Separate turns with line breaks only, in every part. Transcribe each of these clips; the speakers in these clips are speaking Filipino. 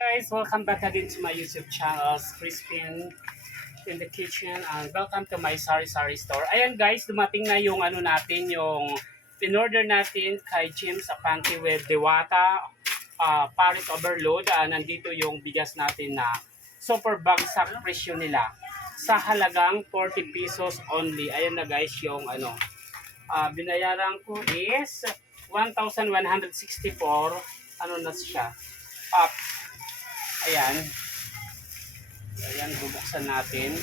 guys, welcome back again to my YouTube channel, Crispin in the kitchen and welcome to my Sari Sari store. Ayan guys, dumating na yung ano natin, yung in-order natin kay James Apanti with Dewata uh, Paris Overload. Ah, nandito yung bigas natin na super bagsak presyo nila sa halagang 40 pesos only. Ayan na guys yung ano, ah, binayaran ko is 1,164 ano na siya up Ayan. Ayan, bubuksan natin.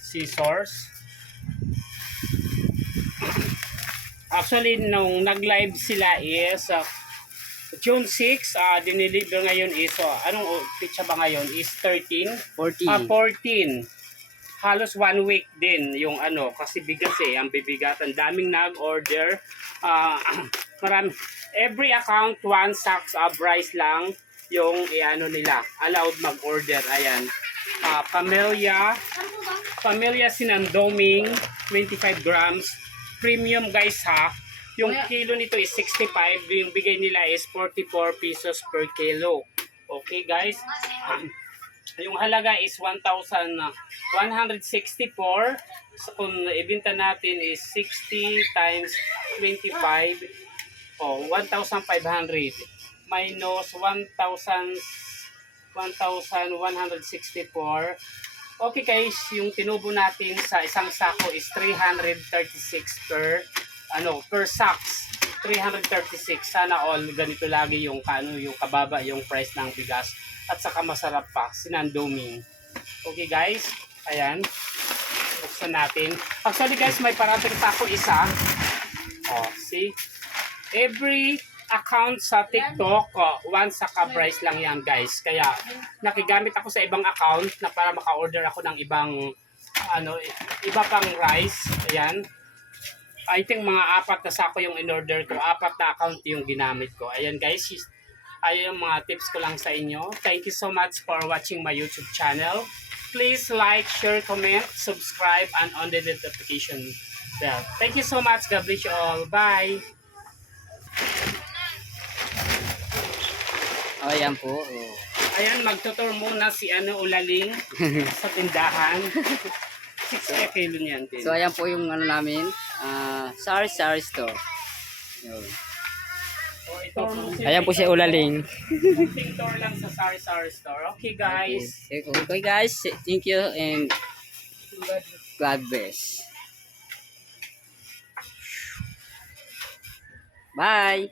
Scissors. Actually, nung nag-live sila is uh, June 6, uh, diniliver ngayon is, uh, anong uh, pitsa ba ngayon? Is 13?
40.
Ah, 14. Halos one week din yung ano, kasi bigas eh, ang bibigat. Ang daming nag-order. Ah, marami. Every account, one sacks of rice lang yung iano nila. Allowed mag-order. Ayan. Ah, Camellia. Camellia Sinandoming, 25 grams. Premium guys ha. Yung kilo nito is 65. Yung bigay nila is 44 pesos per kilo. Okay guys. Yung halaga is 1,164. So, kung ibenta natin is 60 times 25 o 1,500 minus 1,000 1,164. Okay guys, yung tinubo natin sa isang sako is 336 per ano, per sacks. 336. Sana all ganito lagi yung kano yung kababa yung price ng bigas at saka masarap pa, sinandoming. Okay guys, ayan. Buksan natin. Actually guys, may parating pa ako isa. Oh, see? Every account sa TikTok, oh, one saka price lang yan guys. Kaya nakigamit ako sa ibang account na para maka-order ako ng ibang ano, iba pang rice. Ayan. I think mga apat na sako yung in-order ko. Apat na account yung ginamit ko. Ayan guys, ayun yung mga tips ko lang sa inyo. Thank you so much for watching my YouTube channel. Please like, share, comment, subscribe, and on the notification bell. Thank you so much. God bless you all. Bye!
Oh, yan po. Oh.
Ayan, magtutur muna si ano ulaling sa tindahan. 6 kilo niyan din.
So, ayan po yung ano namin. ah Sari Sari Store. Yun. Ayan po si Ulaling.
Kunting tour lang sa Sari Sari Store. Okay guys.
Okay, okay guys. Thank you and God bless. Bye.